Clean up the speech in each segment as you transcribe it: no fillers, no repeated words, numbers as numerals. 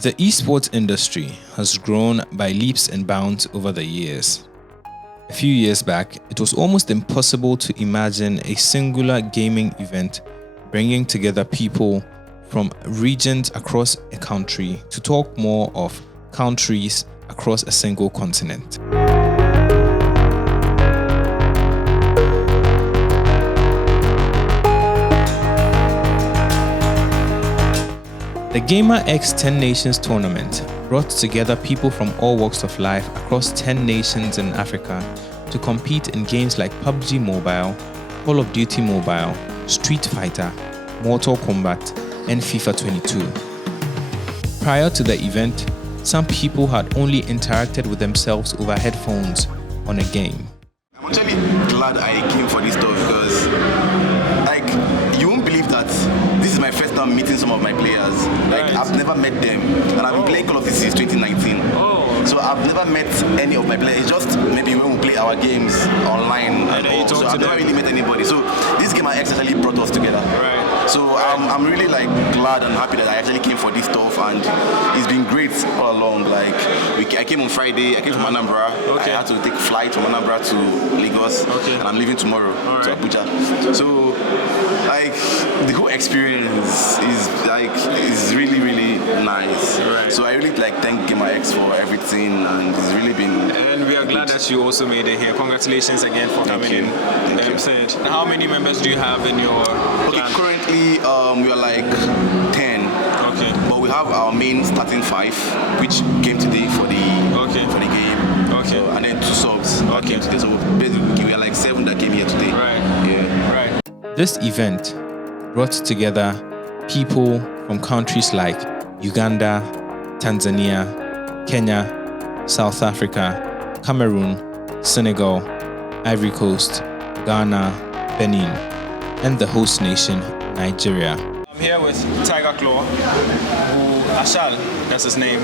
The esports industry has grown by leaps and bounds over the years. A few years back, it was almost impossible to imagine a singular gaming event bringing together people from regions across a country to talk more of countries across a single continent. The GAMR X 10 Nations tournament brought together people from all walks of life across 10 nations in Africa to compete in games like PUBG Mobile, Call of Duty Mobile, Street Fighter, Mortal Kombat, and FIFA 22. Prior to the event, some people had only interacted with themselves over headphones on a game. I'm actually glad I came for this stuff because, you won't believe that this is my first time meeting some of my players. I've never met them, and I've been playing Call of Duty since 2019. So I've never met any of my players. It's just maybe when we play our games online and all. So I've never really met anybody. So this GAMR X actually brought us together. So I'm really glad and happy that I actually came for this stuff, and it's been great all along. I came on Friday. I came from Anambra. I had to take a flight from Anambra to Lagos, and I'm leaving tomorrow to Abuja. So the whole experience is really, really nice. So I really thank GAMR X for everything, and it's really been. And we are glad that you also made it here. Congratulations again for coming in. Thank you. How many members do you have in your clan? Currently we are 10. But we have our main starting 5, which came today for the game. So, and then 2 subs that came today. So basically we are 7 that came here today. This event brought together people from countries like Uganda, Tanzania, Kenya, South Africa, Cameroon, Senegal, Ivory Coast, Ghana, Benin, and the host nation, Nigeria. I'm here with Tiger Claw, Ashal, that's his name.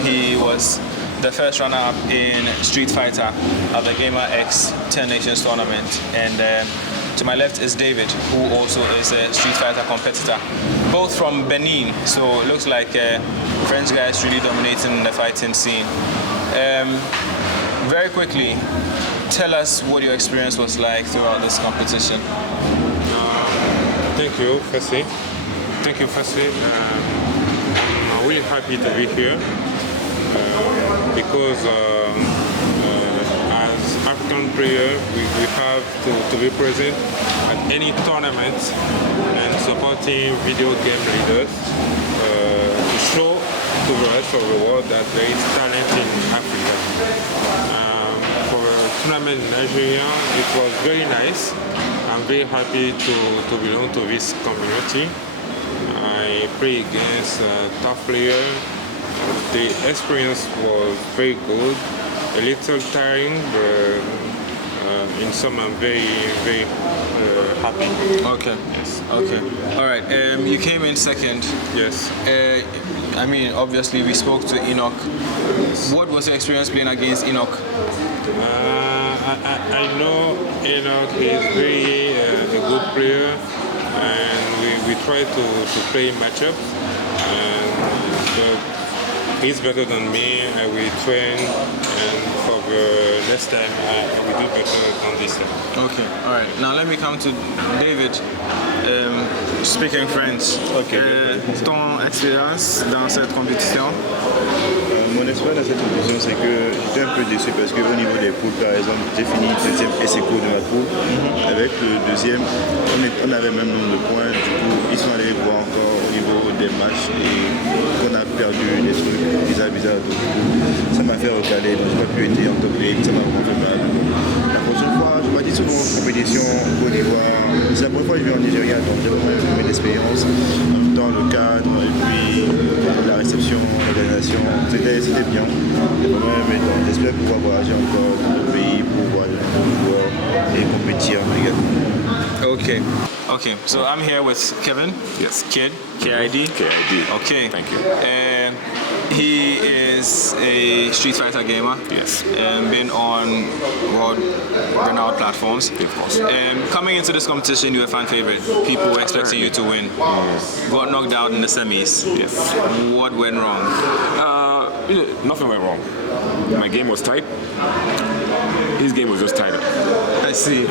He was the first runner-up in Street Fighter at the GAMR X 10 Nations tournament. And to my left is David, who also is a Street Fighter competitor. Both from Benin, so it looks like French guys really dominating the fighting scene. Very quickly, tell us what your experience was like throughout this competition. Thank you, firstly. I'm really happy to be here because as African players, we have to be present at any tournament and supporting video game leaders to show to the rest of the world that there is talent in Africa. For a tournament in Nigeria, it was very nice. I'm very happy to belong to this community. I play against tough players. The experience was very good. A little tiring, but in some I'm very, very happy. Yes. All right. You came in second. Yes. Obviously we spoke to Enoch. What was your experience playing against Enoch? I know Enoch is very a good player, and we try to play matchups. But he's better than me. I will train, and for the next time I will do better than this time. All right. Now let me come to David. Speaking French. Ton expérience dans cette compétition? Mon expérience dans cette compétition, c'est que j'étais un peu déçu parce qu'au niveau des poules, par exemple, j'ai fini deuxième ex-aequo de ma poule. Avec le deuxième, on avait même nombre de points. Du coup, ils sont allés voir encore au niveau des matchs et on a perdu des trucs bizarres. Donc, ça m'a fait recaler. Donc, je n'ai pas pu être en top 8. Ça m'a vraiment fait mal. La prochaine fois, je vais dire souvent en compétition au Côte d'Ivoire. C'est la première fois que je vais en Nigeria, donc j'ai vraiment aimé l'expérience. En même temps, le cadre et puis la réception, l'organisation, c'était bien. J'ai vraiment aimé. Donc j'espère pouvoir voyager encore dans le pays pour voir les joueurs et compétir également. Okay, so I'm here with Kevin. Yes. Kid. KID. KID. Okay. Thank you. He is is a Street Fighter gamer. Yes. Been on world-renowned platforms. Of course. Coming into this competition, you were a fan favorite. People were expecting you to win. Got knocked out in the semis. Yes. What went wrong? Nothing went wrong. My game was tight. His game was just tighter. I see.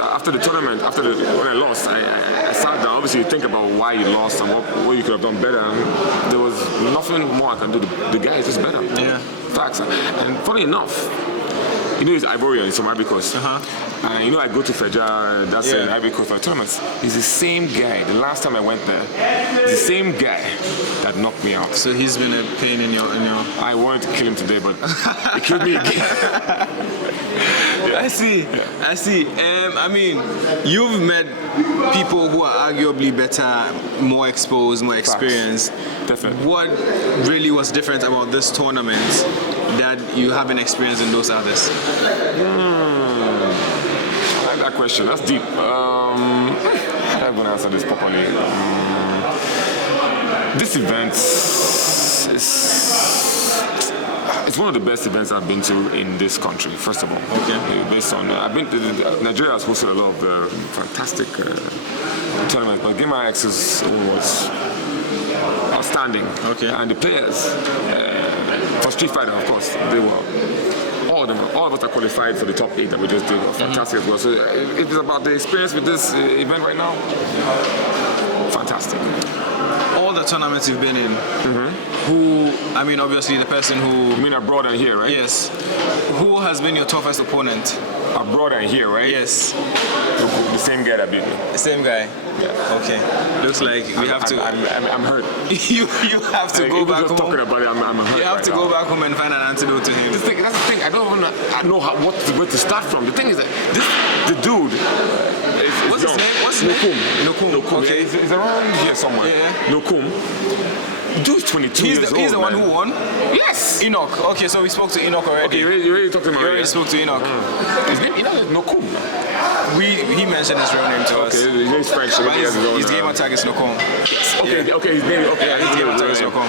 After the tournament, when I lost, I sat down. Obviously, you think about why you lost and what you could have done better. And there was nothing more I can do. The guy is just better. Yeah. Facts. And funny enough, he's Ivorian, he's from Ivory Coast. And I go to Feja, that's in Ivory Coast for tournaments. He's the same guy. The last time I went there, he's the same guy that knocked me out. So he's been a pain in your. I wanted to kill him today, but he killed me again. I see. Yeah. I see. I mean, you've met people who are arguably better, more exposed, more experienced. Definitely. What really was different about this tournament that you haven't experienced in those others? I like that question. That's deep. How am I going to answer this properly? This event it's one of the best events I've been to in this country, first of all. Okay. Based on, Nigeria has hosted a lot of fantastic tournaments, but GAMR X was outstanding. Okay. And the players, for Street Fighter, of course, they were all of us are qualified for the top 8 that we just did. Fantastic as well. So it was about the experience with this event right now. Fantastic. All the tournaments you've been in, who, I mean, obviously the person who... You mean abroad and here, right? Yes. Who has been your toughest opponent? Abroad and here, right? Yes. The same guy that beat me. The same guy? Yeah. Okay. Looks like we have to... I'm hurt. you have to go back home. Talking about it, I'm hurt. You have to go back home and find an antidote to him. That's the thing. I don't know where to start from. The thing is that the dude... What's his name? What's his name? Nokum. Okay. He's around here somewhere. Yeah. Nokum. Dude's 22 years old. He's the one who won? Yes. Enoch. Okay, so we spoke to Enoch already. Okay, you already talked to him already. You already spoke to Enoch. His name is Nokum. He mentioned his real name to us. Okay, his name's French. So but his gamer tag is Nokum. Yes. Okay, his name. Okay, his gamer tag is Nokum.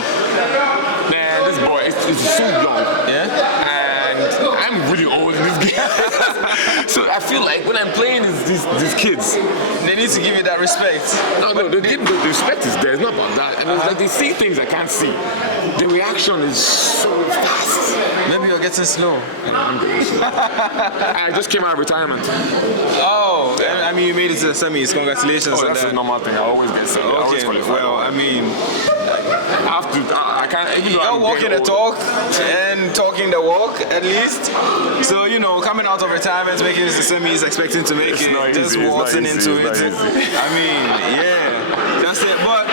Man, this boy is so young. Yeah. I'm really old in this game. So I feel like when I'm playing these kids, they need to give you that respect. No, the respect is there. It's not about that. I mean, it's like they see things I can't see. The reaction is so fast. Maybe you're getting slow. I'm getting slow. I just came out of retirement. Oh, I mean, you made it to the semis. Congratulations on that's that. a normal thing. I always get semi. Okay, well, I mean... I can't. You're walking the talk and talking the walk, at least. So, coming out of retirement, making it to semis, expecting to make it, just waltzing into it. I mean, yeah, that's it. But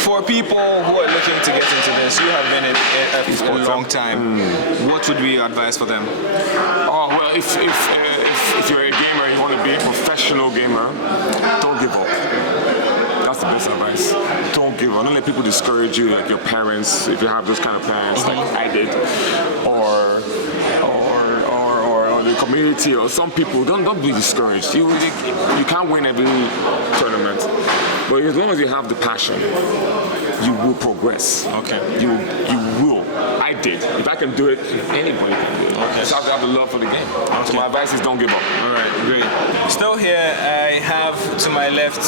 for people who are looking to get into this, you have been in it a long time. What would be your advice for them? Oh, well, if you're a gamer, you want to be a professional gamer, don't give up. That's the best advice. Don't give up. Don't let people discourage you, like your parents, if you have those kind of parents, like I did, or the community, or some people. Don't be discouraged. You can't win every tournament, but as long as you have the passion, you will progress. Okay. You will. I did. If I can do it, anybody can do it. Okay. So I have to have the love for the game. Okay. So my advice is don't give up. All right, great. Still here, I have to my left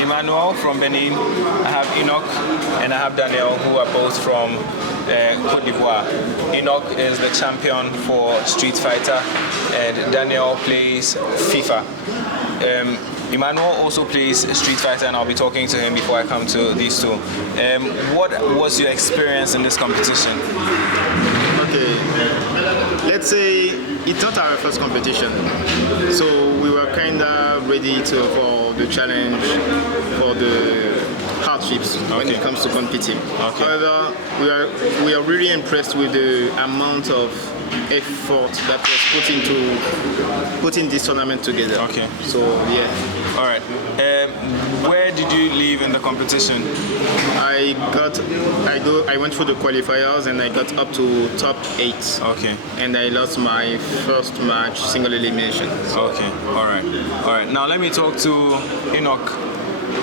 Emmanuel from Benin, I have Enoch, and I have Daniel, who are both from Côte d'Ivoire. Enoch is the champion for Street Fighter, and Daniel plays FIFA. Emmanuel also plays Street Fighter, and I'll be talking to him before I come to these two. What was your experience in this competition? Okay, let's say it's not our first competition, so we were kind of ready for the challenge, for the hardships when it comes to competing. Okay. However, we are really impressed with the amount of effort that was put into putting this tournament together. Okay. So yeah. All right. Where did you leave in the competition? I went through the qualifiers and I got up to top 8. Okay. And I lost my first match, single elimination. So. Okay. All right. Now let me talk to Enoch.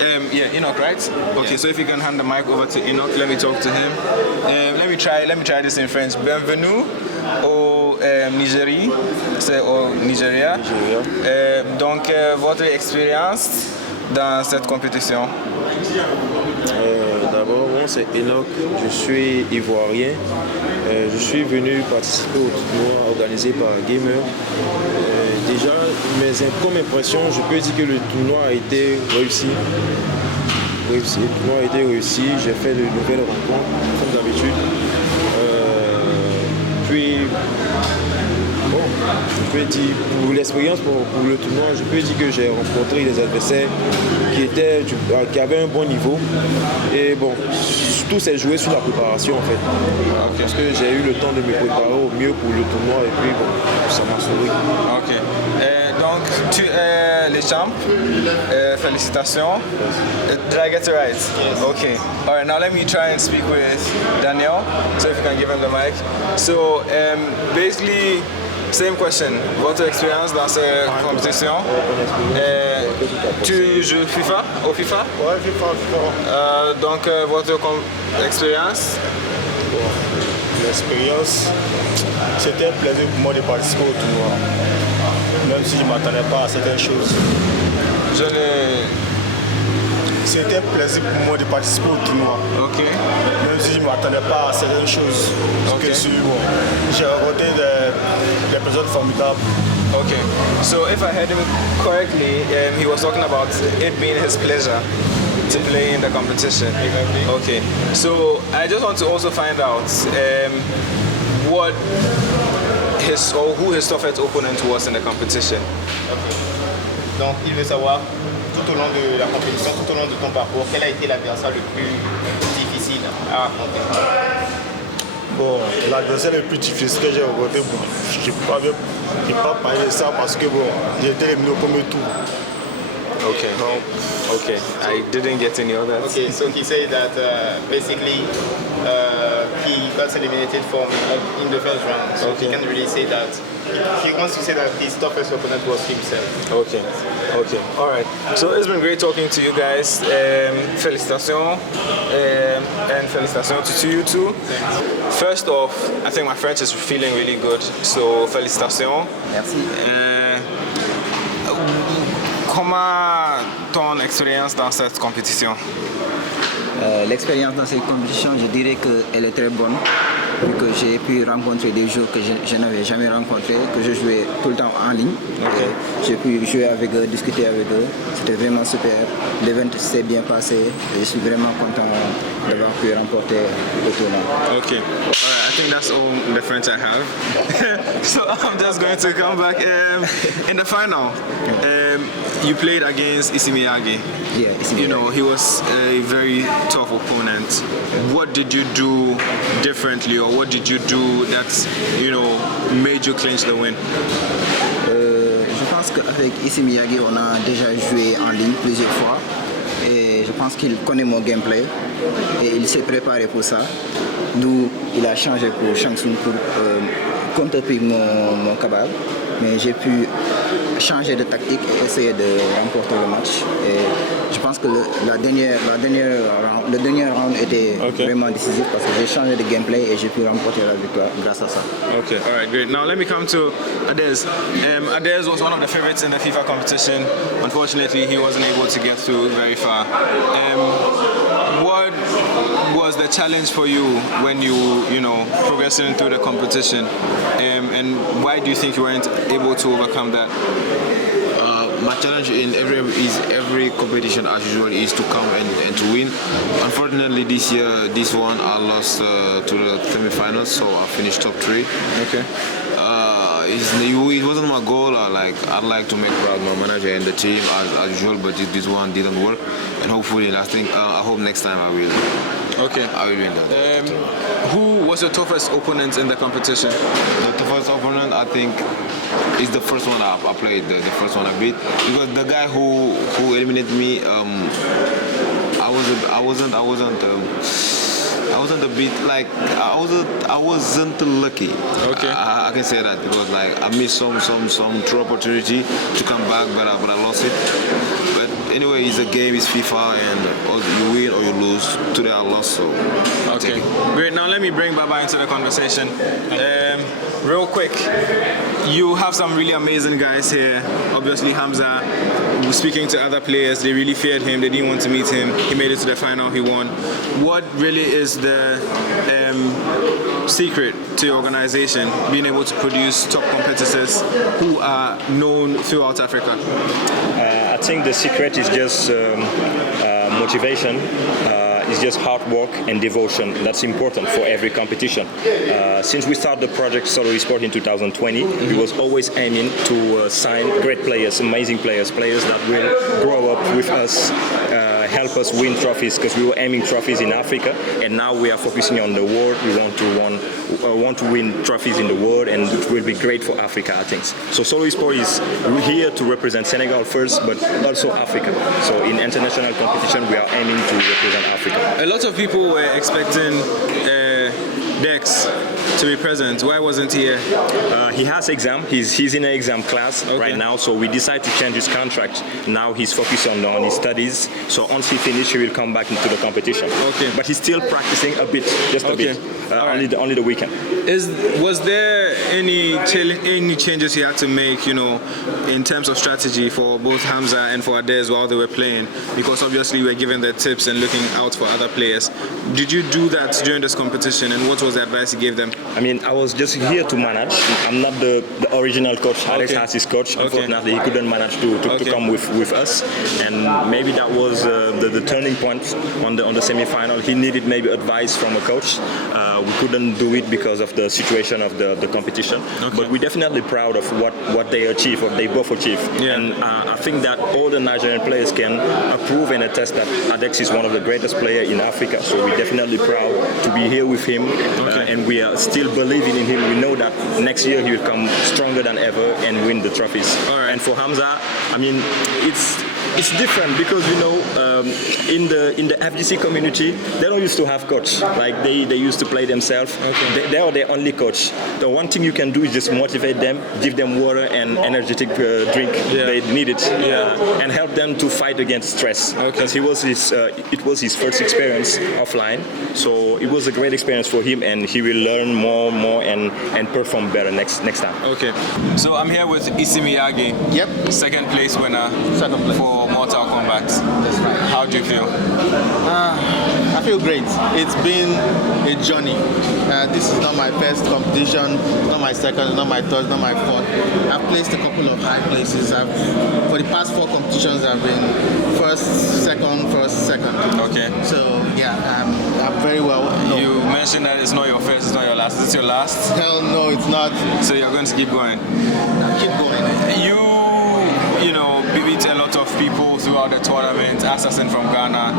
Yeah, Enoch, right? Okay, so if you can hand the mic over to Enoch, let me talk to him. Let me try this in French. Bienvenue au Nigeria, c'est au Nigeria. Donc, votre expérience dans cette compétition? D'abord, moi c'est Enoch, je suis ivoirien. Je suis venu participer au tournoi organisé par GAMR. Déjà, comme impression, je peux dire que le tournoi a été réussi. Le tournoi a été réussi, j'ai fait de nouvelles rencontres, comme d'habitude. Puis, bon, je peux dire, pour l'expérience, pour le tournoi, je peux dire que j'ai rencontré des adversaires qui avaient un bon niveau. Et bon, tout s'est joué sur la préparation en fait. Parce que j'ai eu le temps de me préparer au mieux pour le tournoi et puis bon, ça m'a souri. Ok. Donc, tu es les champs. Félicitations. Did I get it right? Yes. Okay. All right, now let me try and speak with Daniel. So if you can give him the mic. So, basically, same question. Votre expérience dans cette compétition? Tu joues FIFA? Au FIFA? Ouais, FIFA. Donc, votre expérience? Bon, l'expérience, c'était un plaisir pour moi de participer au tournoi. Même si je ne m'attendais pas à certaines choses. C'était un plaisir pour moi de participer au tournoi. Ok. Même si je ne m'attendais pas à certaines choses. Okay. J'ai rencontré des personnes formidables. Okay. So if I heard him correctly, he was talking about it being his pleasure to play in the competition. Exactly. Okay. So I just want to also find out what who his toughest opponent was in the competition. Okay. Donc il veut savoir tout au long de la compétition, tout au long de ton parcours, quel a été l'adversaire le plus difficile à affronter? Bon, l'adversaire le plus difficile que j'ai rencontré, je ne peux pas parler de ça parce que bon, j'ai été éliminé au premier tour. Okay. Okay. I didn't get any of that. Okay, so he said that basically he got eliminated in the first round. So Okay. he can't really say that. He wants to say that his toughest opponent was himself. Okay. Okay. All right. So it's been great talking to you guys. Félicitations. And félicitations to you too. First off, I think my French is feeling really good. So félicitations. Merci. Comment ton expérience dans cette compétition? L'expérience dans cette compétition, je dirais qu'elle est très bonne, vu que j'ai pu rencontrer des joueurs que je n'avais jamais rencontrés, que je jouais tout le temps en ligne. Okay. J'ai pu jouer avec eux, discuter avec eux. C'était vraiment super. L'event s'est bien passé. Je suis vraiment content d'avoir pu remporter le tournoi. Okay. All right. I think that's all the French I have. So I'm just going to come back. In the final, you played against Isimiyagi. Yeah, You know, he was a very tough opponent. What did you do differently, or what did you do that, made you clinch the win? Je pense qu'avec Isimiyagi, on a déjà joué en ligne plusieurs fois. Et je pense qu'il connaît mon gameplay et il s'est préparé pour ça. D'où il a changé pour Shang-Tsung pour contrer mon cabal. Mais j'ai pu changer de tactique et essayer de remporter le match. Et je pense que le dernier round était vraiment décisif parce que j'ai changé de gameplay et j'ai pu remporter la victoire grâce à ça. Okay, all right, great. Now let me come to Adez. Adez was one of the favorites in the FIFA competition. Unfortunately, he wasn't able to get through very far. What was the challenge for you when you progressing through the competition? And why do you think you weren't able to overcome that? My challenge in every competition as usual is to come and to win. Unfortunately this year, this one I lost to the semi-finals, so I finished top 3. Okay. It wasn't my goal. I'd like to make proud my manager and the team as usual, but this one didn't work. And hopefully, I hope next time I will. Okay. I will win that. Who was your toughest opponent in the competition? The toughest opponent, I think, is the first one I played. The first one I beat, because the guy who eliminated me, I wasn't lucky. Okay. I can say that because I missed some true opportunity to come back, but I lost it. But anyway, it's a game, it's FIFA, and you win or you lose. Today I lost, so. Okay, great. Now let me bring Baba into the conversation. Real quick, you have some really amazing guys here. Obviously, Hamza, speaking to other players, they really feared him. They didn't want to meet him. He made it to the final. He won. What really is the secret to your organization, being able to produce top competitors who are known throughout Africa? I think the secret is just motivation. It's just hard work and devotion. That's important for every competition. Since we started the project Solo Esports in 2020, we was always aiming to sign great players, amazing players that will grow up with us, help us win trophies, because we were aiming trophies in Africa, and now we are focusing on the world. We want to win trophies in the world, and it will be great for Africa, I think. So Solo Esports is here to represent Senegal first, but also Africa. So in international competition, we are aiming to represent Africa. A lot of people were expecting Dex to be present. Why wasn't he here? He has exam. He's in an exam class right now, so we decided to change his contract. Now he's focused on his studies. So once he finishes, he will come back into the competition. Okay. But he's still practicing a bit, just a bit. Only the weekend. Was there any changes he had to make, in terms of strategy for both Hamza and for Adez while they were playing? Because obviously we were given the tips and looking out for other players. Did you do that during this competition, and what was the advice you gave them? I mean, I was just here to manage. I'm not the original coach. Alex has his coach. Unfortunately, he couldn't manage to come with us, and maybe that was the turning point on the semi-final. He needed maybe advice from a coach. We couldn't do it because of the situation of the competition. But we're definitely proud of what they achieved, what they both achieved. Yeah. And I think that all the Nigerian players can approve and attest that Adex is one of the greatest players in Africa. So we're definitely proud to be here with him, and we are still believing in him. We know that next year he will come stronger than ever and win the trophies. And for Hamza, I mean, it's different because in the FGC community they don't used to have coach. Like they used to play themselves. They are their only coach. The one thing you can do is just motivate them, give them water and energetic drink they need it, and help them to fight against stress. Because it was his first experience offline, so it was a great experience for him, and he will learn more and perform better next time. Okay, so I'm here with Issy Miyagi. Yep. Second place winner. Second place. For Mortal Kombat. That's right. How do you feel? I feel great. It's been a journey. This is not my first competition, not my second, not my third, not my fourth. I've placed a couple of high places. For the past 4 competitions, I've been first, second. Okay. So yeah, I'm very well known. You mentioned that it's not your first, it's not your last. Is it your last? Hell no, it's not. So you're going to keep going? Keep going. You beat a lot of people throughout the tournament, Assassin from Ghana,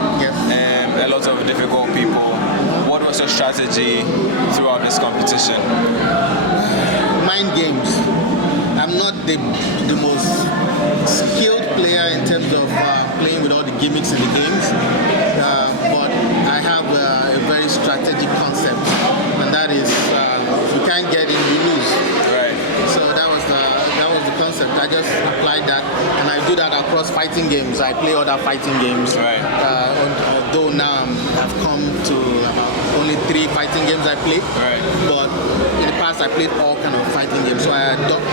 a lot of difficult people. What was your strategy throughout this competition? Mind games. I'm not the most skilled player in terms of playing with all the gimmicks in the games, but I have a very strategic concept, and that is if you can't get in, you lose. Right. So that was the concept. I just applied that, and I do that across fighting games. I play other fighting games. Right. Although now I've come to only 3 fighting games I play. Right. But in the past I played all kind of fighting games. So I adopt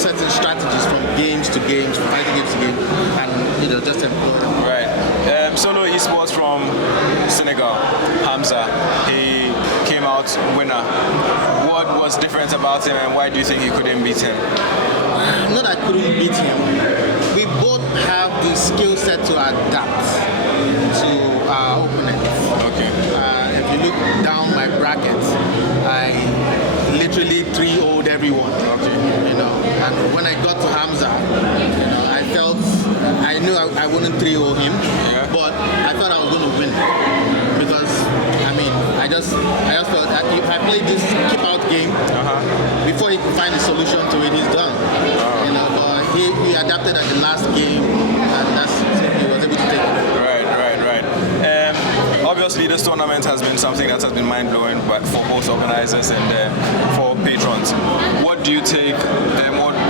certain strategies from games to games, from fighting games to games, and just employ them. Right. Solo Esports from Senegal, Hamza, he came out winner. What was different about him, and why do you think you couldn't beat him? Not that I couldn't beat him. We both have the skill set to adapt to our opponents. Okay. If you look down my brackets, I literally 3-0'd everyone. Okay. And when I got to Hamza, I knew I wouldn't 3-0 him, but I thought I was going to win because I just felt that if I play this keep out game, before he could find a solution to it, he's done. But he adapted at the last game, and he was able to take it. Right. Obviously, this tournament has been something that has been mind-blowing for both organizers and for patrons. What do you take?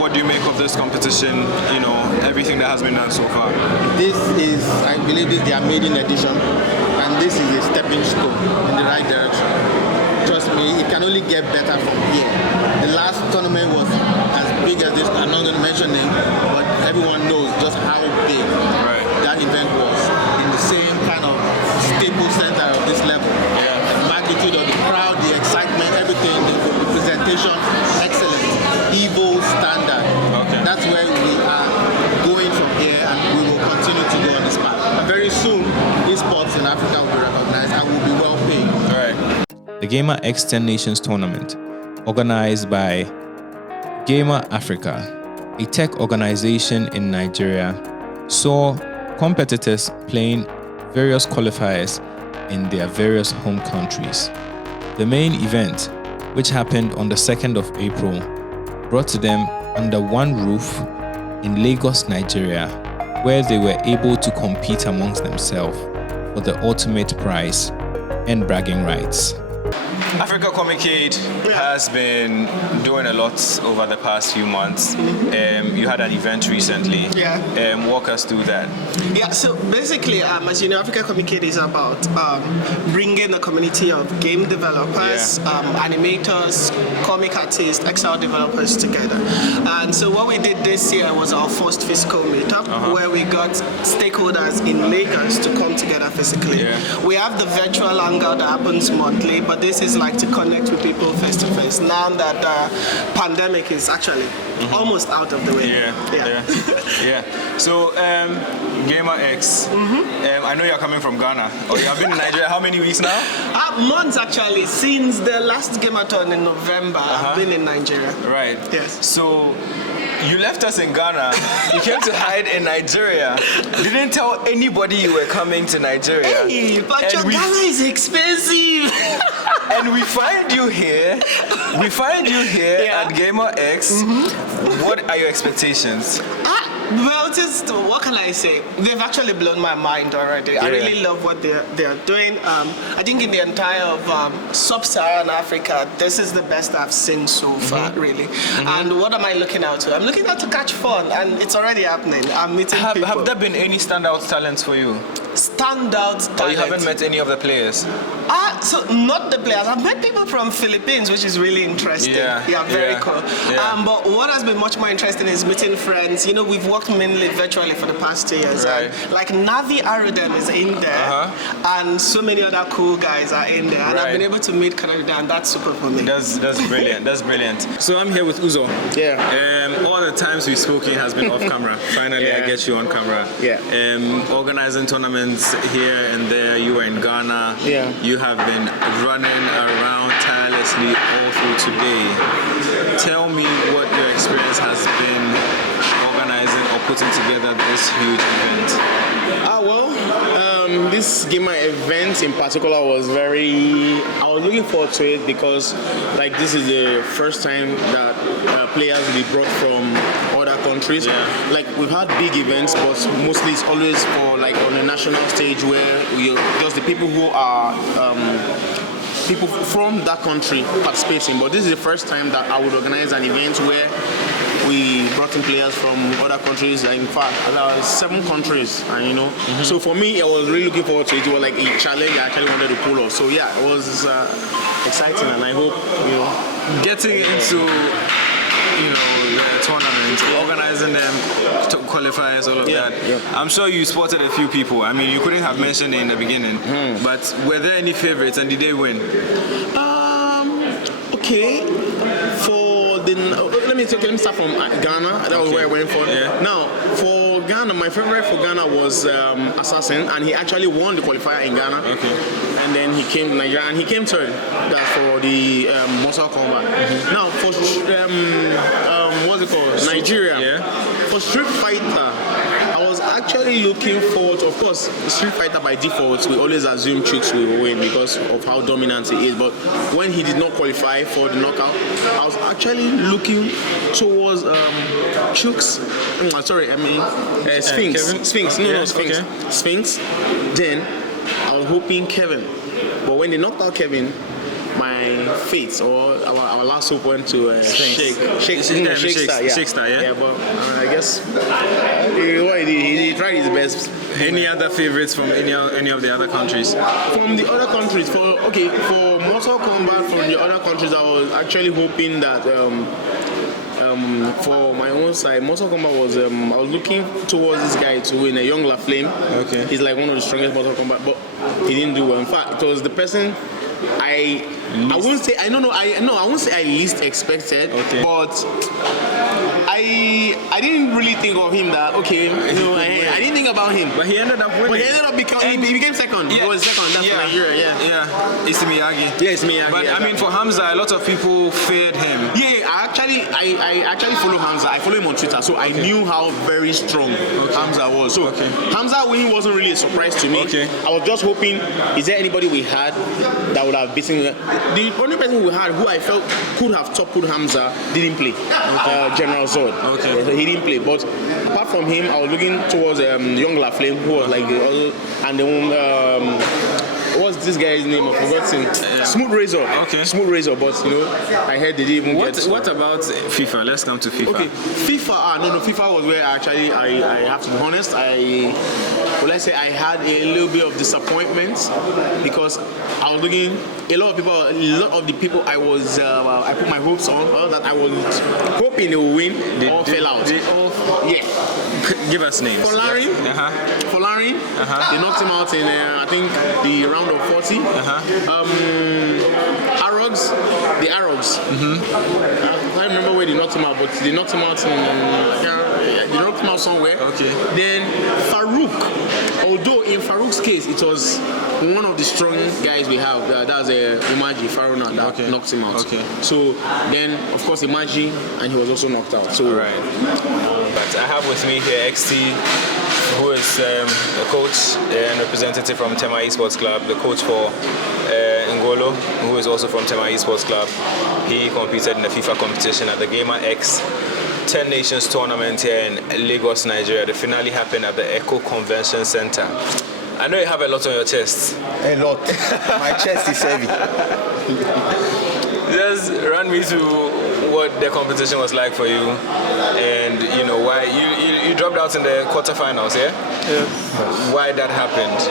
What what do you make of this competition? You know, everything that has been done so far. This is, I believe, this is their maiden edition, and this is a stepping stone in the right direction. Trust me, it can only get better from here. The last tournament was as big as this. I'm not going to mention it, but everyone knows just how big that event was. In the same kind of staple center of this level. The magnitude of the crowd, the excitement, everything, the presentation, excellent. Evo standard. That's where we are going from here, and we will continue to go on this path. And very soon, esports in Africa will be recognized and will be well paid. The GAMR X 10 Nations Tournament, organized by GAMR Africa, a tech organization in Nigeria, saw competitors playing various qualifiers in their various home countries. The main event, which happened on the 2nd of April, brought them under one roof in Lagos, Nigeria, where they were able to compete amongst themselves for the ultimate prize and bragging rights. Africa Comicade has been doing a lot over the past few months. You had an event recently. Walk us through that. Yeah, so basically, as you know, Africa Comicade is about bringing a community of game developers, animators, comic artists, XR developers together. And so what we did this year was our first physical meetup, where we got stakeholders in Lagos to come together physically. We have the virtual hangout that happens monthly, but this is like to connect with people face to face now that the pandemic is actually almost out of the way. So GAMR X, I know you're coming from Ghana. You have been in Nigeria how many weeks now? Months actually. Since the last GAMR in November, I've been in Nigeria. Yes. So you left us in Ghana. You came to hide in Nigeria. Didn't tell anybody you were coming to Nigeria. Hey, but your Ghana is expensive. And we find you here. At GAMR X. What are your expectations? Well, just what can I say? They've actually blown my mind already. I really love what they're doing. I think in the entire of sub-Saharan Africa, this is the best I've seen so far, really. And what am I looking out to? I'm looking out to catch fun, and it's already happening. I'm meeting people. Have there been any standout talents for you? Standout talent? Or you haven't met any of the players? So not the players. I've met people from Philippines, which is really interesting. Very cool. But what has been much more interesting is meeting friends. You know, we've worked mainly virtually for the past 2 years. Like Navi Arudem is in there, and so many other cool guys are in there. And I've been able to meet Canada, and that's super for me. That's brilliant. That's brilliant. So I'm here with Uzo. All the times we've spoken has been off camera. Finally, I get you on camera. Organizing tournaments here and there. You were in Ghana. You have been running around tirelessly all through today. Tell me what your experience has been organizing or putting together this huge event. This GAMR event in particular was I was looking forward to it because like this is the first time that players will be brought from other countries. Like we've had big events, but mostly it's always for like on a national stage where just the people who are people from that country participating. But this is the first time that I would organize an event where we brought in players from other countries. In fact, there were 7 countries, and you know. So for me, I was really looking forward to it. It was like a challenge I actually wanted to pull off. So yeah, it was exciting, and I hope getting into the tournament, organizing them, qualifiers, all of that. I'm sure you spotted a few people. I mean, you couldn't have mentioned it in the beginning, but were there any favorites, and did they win? Let me start from Ghana. That was where I went for. Now, for Ghana, my favorite for Ghana was Assassin, and he actually won the qualifier in Ghana. And then he came to Nigeria, and he came third. That's for the Mortal Kombat. Now, for what's it called? Nigeria. For Street Fighter, I was actually looking forward. Of course, Street Fighter by default, we always assume Chooks will win because of how dominant he is. But when he did not qualify for the knockout, I was actually looking towards Chooks. Sphinx. Sphinx. Sphinx. Then I was hoping Kevin. But when they knocked out Kevin, my fate or our last hope went to Shake Star. Yeah, but I guess he tried his best. Any other favorites from any of the other countries? From the other countries, for Mortal Kombat from the other countries, I was actually hoping that for my own side, Mortal Kombat was I was looking towards this guy to win, a young La Flame. Okay. He's like one of the strongest Mortal Kombat, but he didn't do well. In fact, it was the person I won't say I won't say I least expected, but I didn't really think of him that I didn't think about him. But he ended up winning. But he ended up becoming he became second. Yeah. He was second. That's for Nigeria. Yeah. It's Miyagi. Yeah, it's Miyagi. But I mean, for Hamza, a lot of people feared him. Yeah, I actually follow Hamza. I follow him on Twitter, so I knew how very strong Hamza was. So Hamza winning wasn't really a surprise to me. Okay. I was just hoping, is there anybody we had that would have beaten him? The only person we had who I felt could have toppled Hamza didn't play. General Zod. Okay. Yeah, so he didn't play. But apart from him, I was looking towards young La Flame, who was like and then what's this guy's name? I forgot him. Smooth Razor. Okay. Smooth Razor, but I heard they didn't even get. What about FIFA? Let's come to FIFA. Okay, FIFA. No, FIFA was where actually I have to be honest. Let's say I had a little bit of disappointment because I was looking. A lot of the people I was I put my hopes on, that I was hoping they would win, all fell out. Give us names. Folarin, they knocked him out in I think the round of 40. The Arabs. I can't remember where they knocked him out, but they knocked him out they knocked him out somewhere. Okay. Then Farouk, although in Farouk's case it was one of the strong guys we have, that's Imaji Faruna that knocked him out. Okay. So then of course Imaji, and he was also knocked out. So right. But I have with me here XT, who is a coach and representative from Tema Esports Club, the coach for Ngolo, who is also from Tema Esports Club. He competed in the FIFA competition at the GAMR X 10 Nations tournament here in Lagos, Nigeria. The finale happened at the Echo Convention Center. I know you have a lot on your chest. A lot. My chest is heavy. Just run me through what the competition was like for you, and why you dropped out in the quarterfinals, yeah? Yes. Why that happened?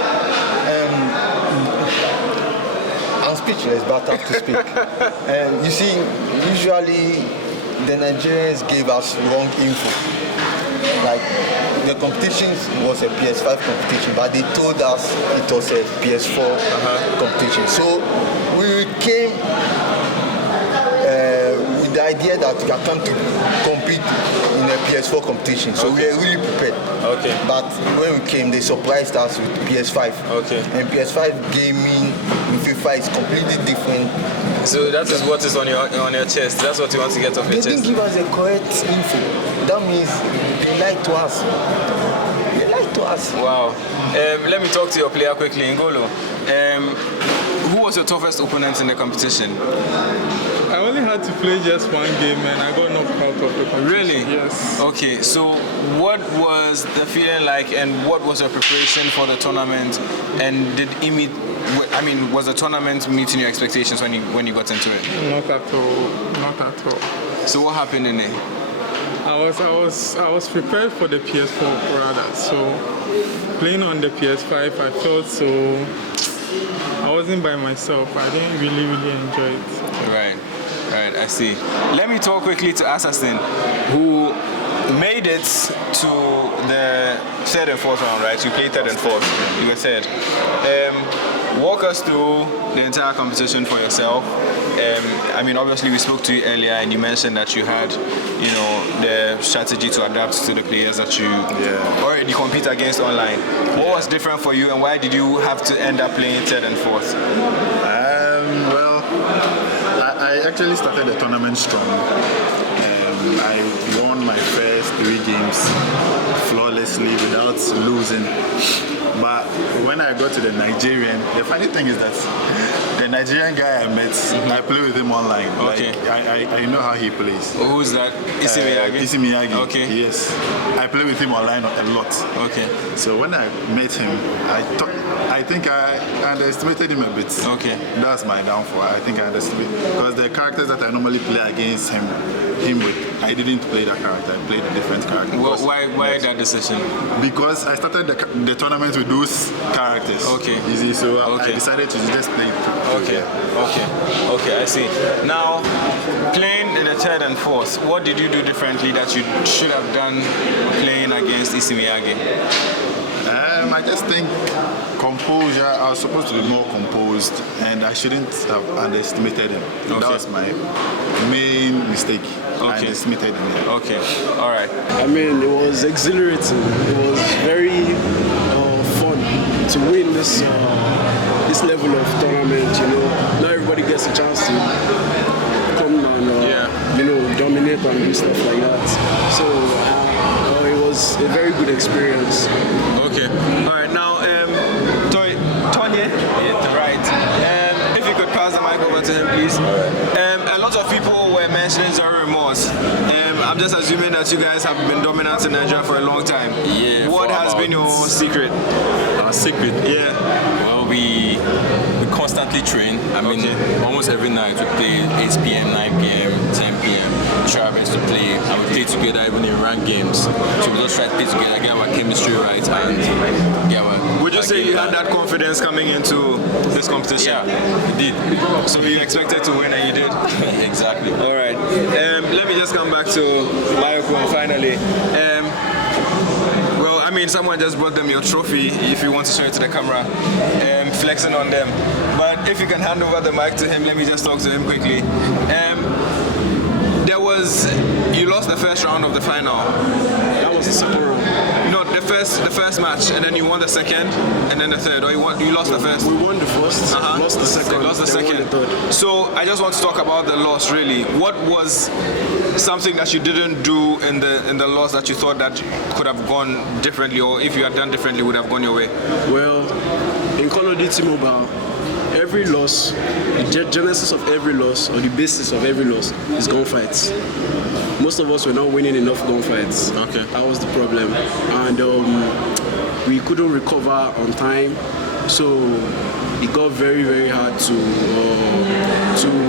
I'm speechless, but I have to speak. And you see, usually the Nigerians gave us wrong info. Like the competition was a PS5 competition, but they told us it was a PS4 competition. So we came with the idea that we are come to compete in a PS4 competition. So we are really prepared. Okay. But when we came, they surprised us with PS5. Okay. And PS5 gaming with FIFA is completely different. So that is what is on your chest. That's what you want to get off your chest. They didn't give us the correct info. That means they lied to us. They lied to us. Wow. Let me talk to your player quickly, Ngolo. Who was your toughest opponent in the competition? I only had to play just one game and I got knocked out of the competition. Really? Yes. Okay, so what was the feeling like and what was your preparation for the tournament, and was the tournament meeting your expectations when you got into it? Not at all. So what happened in it? I was prepared for the PS4 rather, so playing on the PS5 I felt so I wasn't by myself. I didn't really enjoy it. Right, I see. Let me talk quickly to Assassin, who made it to the third and fourth round, right? You played third and fourth. You were third. Walk us through the entire competition for yourself. Obviously we spoke to you earlier and you mentioned that you had, the strategy to adapt to the players that you already compete against online. What was different for you and why did you have to end up playing third and fourth? I actually started the tournament strong. I won my first 3 games flawlessly without losing. But when I got to the Nigerian, the funny thing is that The Nigerian guy I met, I play with him online. Okay. Like, I know how he plays. Who's that? Issey Miyagi? Issey Miyagi. Okay. Yes. I play with him online a lot. Okay. So when I met him, I think I underestimated him a bit. Okay. That's my downfall. I think I underestimated because the characters that I normally play against him with, I didn't play that character. I played a different character. Why that decision? Because I started the tournament with those characters. Okay. You see, so I decided to just play it. Okay. I see. Now, playing in the third and fourth, what did you do differently that you should have done playing against Issey Miyagi? I just think composure. I was supposed to be more composed, and I shouldn't have underestimated him. Okay. That was my main mistake. I underestimated him. Yeah. Okay. All right. I mean, it was exhilarating. It was very fun to win this level of tournament. You know, not everybody gets a chance to come and dominate and do stuff like that. So it was a very good experience. Okay. All right. Now, Tonye, right. If you could pass the mic over to him, please. A lot of people were mentioning zero remorse. I'm just assuming that you guys have been dominant in Nigeria for a long time. Yeah. What has been your secret? Our secret? Yeah. Well, we constantly train. I mean, almost every night we play 8 p.m., 9 p.m., 10 p.m. Try our best to play, and we play together even in ranked games. So we just try to play together, get our chemistry right, and get our. Would you say you had that confidence coming into this competition? Yeah, we did. So you expected to win and you did? Exactly. All right. Let me just come back to Mayoko finally. Well, I mean, someone just brought them your trophy, if you want to show it to the camera, flexing on them. But if you can hand over the mic to him, let me just talk to him quickly. You lost the first round of the final. That was the second round. No, the first match, and then you won the second, and then the third. Or you lost the first? We won the first, lost the second, lost the second. Won the third. So I just want to talk about the loss, really. What was something that you didn't do in the loss that you thought that could have gone differently, or if you had done differently would have gone your way? Well, in Call of Duty Mobile, every loss, the genesis of every loss or the basis of every loss is gunfights. Most of us were not winning enough gunfights. Okay. That was the problem. And we couldn't recover on time. So it got very, very hard to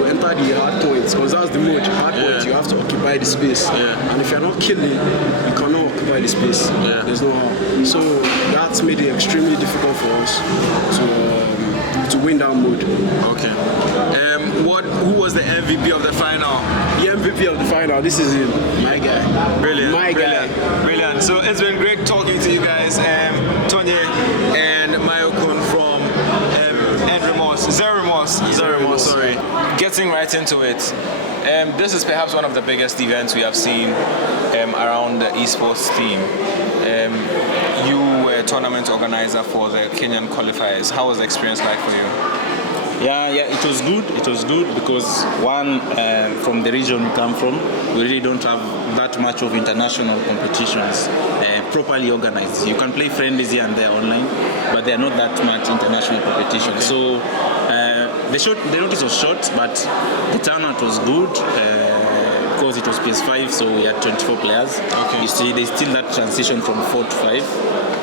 enter the hard points, because that's the mode. Hard points, you have to occupy the space. And if you're not killing, you cannot occupy the space. There's no how. So that's made it extremely difficult for us to win that mode. Okay. Who was the MVP of the final? The MVP of the final, this is him, my guy. Brilliant. My guy. Brilliant. So it's been great talking to you guys, Tonye and Mayokun from Zero Remorse. Sorry. Getting right into it. This is perhaps one of the biggest events we have seen around the esports theme. You were a tournament organizer for the Kenyan qualifiers. How was the experience like for you? Yeah, it was good. It was good because one, from the region we come from, we really don't have that much of international competitions properly organized. You can play friendlies here and there online, but there are not that much international competition. Okay. So the notice was short, but the turnout was good. Because it was PS5, so we had 24 players. Okay. You see, there's still that transition from 4 to 5.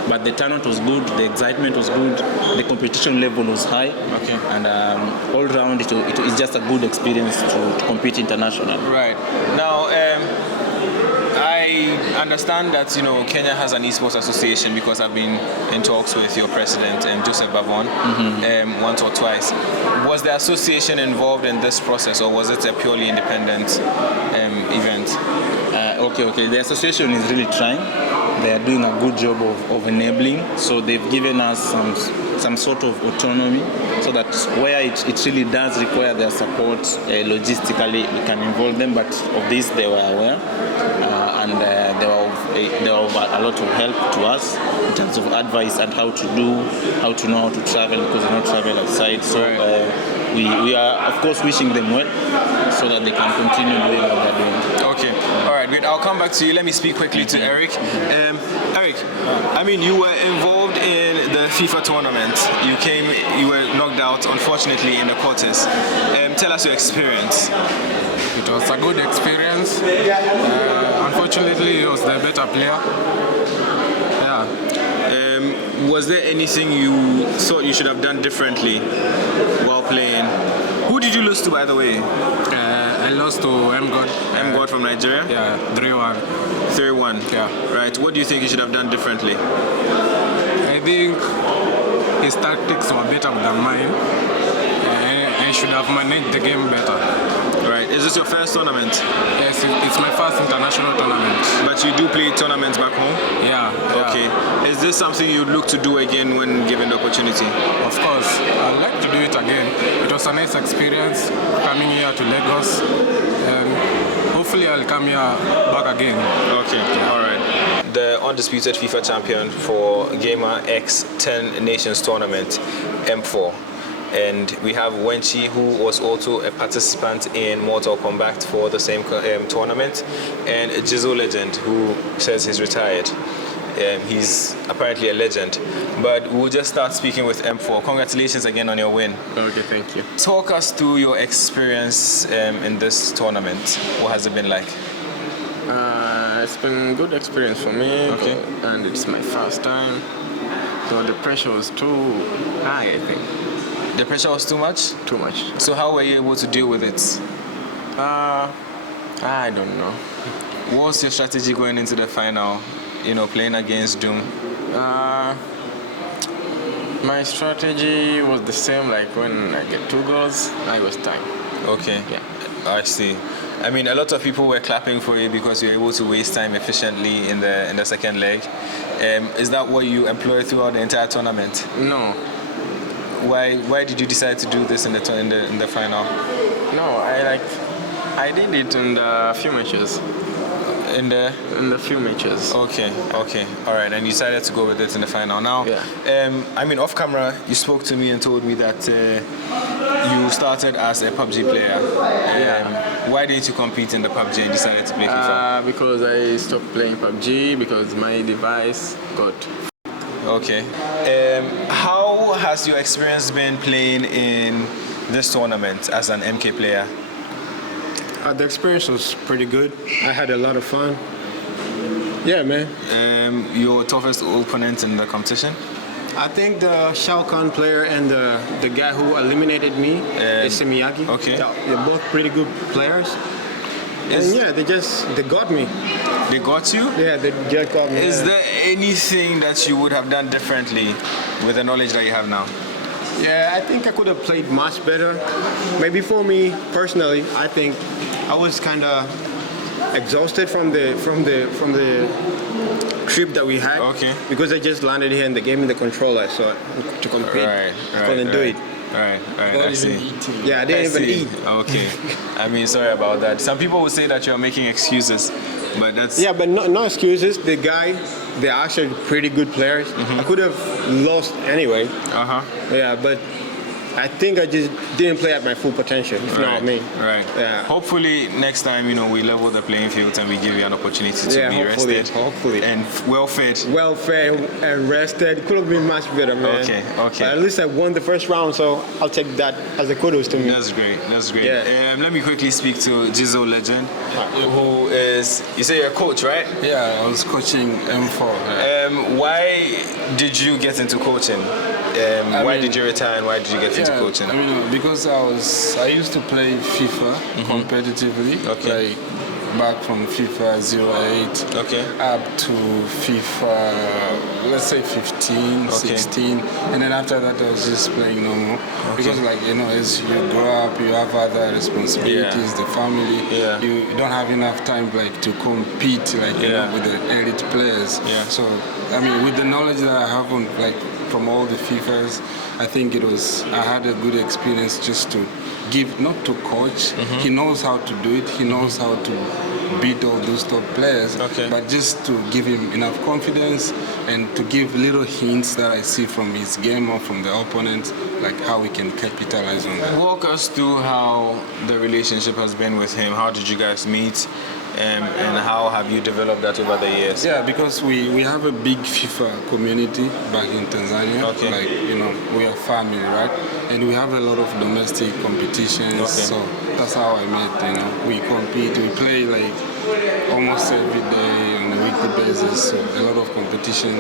But the turnout was good, the excitement was good, the competition level was high. Okay. And all round, it's just a good experience to compete internationally. Right. Now, I understand that Kenya has an esports association because I've been in talks with your president, Joseph Bavon, once or twice. Was the association involved in this process, or was it a purely independent event? Okay. The association is really trying. They are doing a good job of enabling. So they've given us some sort of autonomy, so that where it really does require their support logistically, we can involve them. But of this, they were aware, and they were of a lot of help to us in terms of advice and how to know how to travel, because we don't travel outside. So we are, of course, wishing them well. so that they can continue doing what they're doing. Okay, all right, great. I'll come back to you. Let me speak quickly to Eric. Eric, I mean, you were involved in the FIFA tournament. You were knocked out, unfortunately, in the quarters. Tell us your experience. It was a good experience. Unfortunately, he was the better player. Was there anything you thought you should have done differently while playing? Who did you lose to, by the way? I lost to M-God from Nigeria? Yeah, 3-1. 3-1? Yeah. Right. What do you think you should have done differently? I think his tactics were better than mine. I should have managed the game better. Right. Is this your first tournament? Yes, it's my first international tournament. But you do play tournaments back home? Yeah. Okay. Is this something you'd look to do again when given the opportunity? Of course. I'd like to do it again. It was a nice experience coming here to Lagos. And hopefully I'll come here back again. Okay. All right. The undisputed FIFA champion for GAMR X 10 Nations Tournament, M4. And we have Wenchi, who was also a participant in Mortal Kombat for the same tournament, and a Jizzle legend who says he's retired. He's apparently a legend. But we'll just start speaking with M4. Congratulations again on your win. Okay, thank you. Talk us through your experience in this tournament. What has it been like? It's been a good experience for me, okay. And it's my first time. So the pressure was too high, I think. The pressure was too much? Too much. So how were you able to deal with it? I don't know. What was your strategy going into the final, playing against Doom? My strategy was the same, like when I get 2 goals, I was time. Okay. Yeah. I see. I mean, a lot of people were clapping for you because you were able to waste time efficiently in the second leg. Is that what you employed throughout the entire tournament? No. Why did you decide to do this in the final? No, I did it in the few matches. In the few matches. Okay, all right. And you decided to go with it in the final. Now, I mean, off camera, you spoke to me and told me that you started as a PUBG player. Why didn't you compete in the PUBG and decided to play FIFA? Because I stopped playing PUBG because my device got. Okay. How has your experience been playing in this tournament as an MK player? The experience was pretty good. I had a lot of fun. Yeah, man. Your toughest opponent in the competition? I think the Shao Kahn player and the guy who eliminated me, Miyagi. Okay. They're both pretty good players. And yeah, they got me. They got you? Yeah, they just got me. Is there anything that you would have done differently with the knowledge that you have now? Yeah, I think I could have played much better. Maybe for me personally, I think I was kind of exhausted from the trip that we had. Okay. Because I just landed here and they gave me the controller, so to compete, I couldn't do it. Right. I see. Yeah, I didn't even eat. Okay. I mean, sorry about that. Some people would say that you're making excuses, but that's... Yeah, but no excuses. They're actually pretty good players. I could have lost anyway. Yeah, but I think I just didn't play at my full potential, if you know what I mean. Right. Yeah. Hopefully next time, we level the playing field and we give you an opportunity to be rested. Hopefully. And well fed. Well fed and rested. Could have been much better, man. Okay. But at least I won the first round, so I'll take that as a kudos to me. That's great. Yeah. Let me quickly speak to Jizzle legend, who is, you say you're a coach, right? Yeah, I was coaching M4. Why did you get into coaching? Why did you retire and why did you get into coaching? Because I used to play FIFA competitively, like back from FIFA 08 up to FIFA, let's say 15, 16, and then after that I was just playing no more. Because as you grow up, you have other responsibilities, the family, you don't have enough time to compete with the elite players. So with the knowledge that I have on from all the FIFAs. I think I had a good experience just to give, not to coach. He knows how to do it. He knows how to beat all those top players. But just to give him enough confidence and to give little hints that I see from his game or from the opponent, like how we can capitalize on that. Walk us through how the relationship has been with him. How did you guys meet? And how have you developed that over the years? Yeah, because we have a big FIFA community back in Tanzania. Like, we are family, right? And we have a lot of domestic competitions. So that's how I met, We compete, we play like almost every day on a weekly basis. So a lot of competition,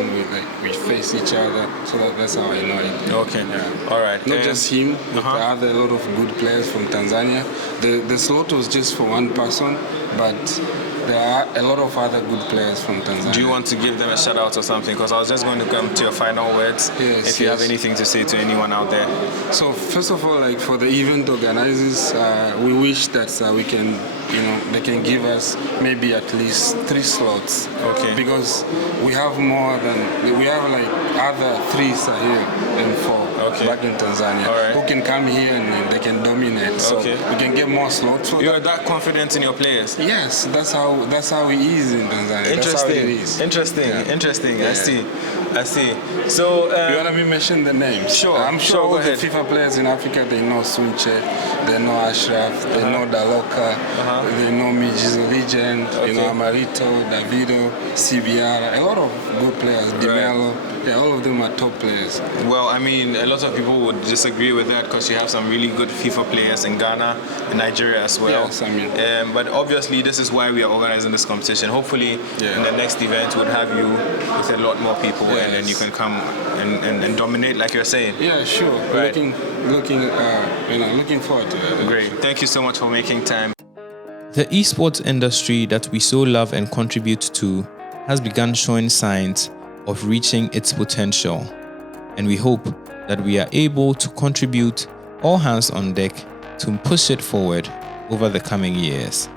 we face each other. So that's how I know it. Yeah. All right. Not just him, but there are a lot of good players from Tanzania. The slot was just for one person, but there are a lot of other good players from Tanzania. Do you want to give them a shout out or something? Because I was just going to come to your final words. If you have anything to say to anyone out there. So first of all, like for the event organizers, we wish that we can, they can give us maybe at least 3 slots. Because we have like other 3 here and 4 back in Tanzania who can come here and they can dominate. So we can get more slots. You are that confident in your players? Yes, that's how it is in Tanzania. Interesting. Yeah. I see. So you want me to mention the names? Sure. I'm sure all the FIFA players in Africa, they know Sunche, they know Ashraf, they know Daloka, they know Miji's Legend, Amarito, Davido, Sibiara, a lot of good players, Dimelo. Yeah, all of them are top players. Well, I mean, a lot of people would disagree with that because you have some really good FIFA players in Ghana and Nigeria as well. Yes, I mean. But obviously, this is why we are organizing this competition. Hopefully, in the next event, we'll have you with a lot more people, and then you can come and dominate, like you're saying. Yeah, sure. Right. Looking forward to it. Great. Thank you so much for making time. The esports industry that we so love and contribute to has begun showing signs of reaching its potential, and we hope that we are able to contribute all hands on deck to push it forward over the coming years.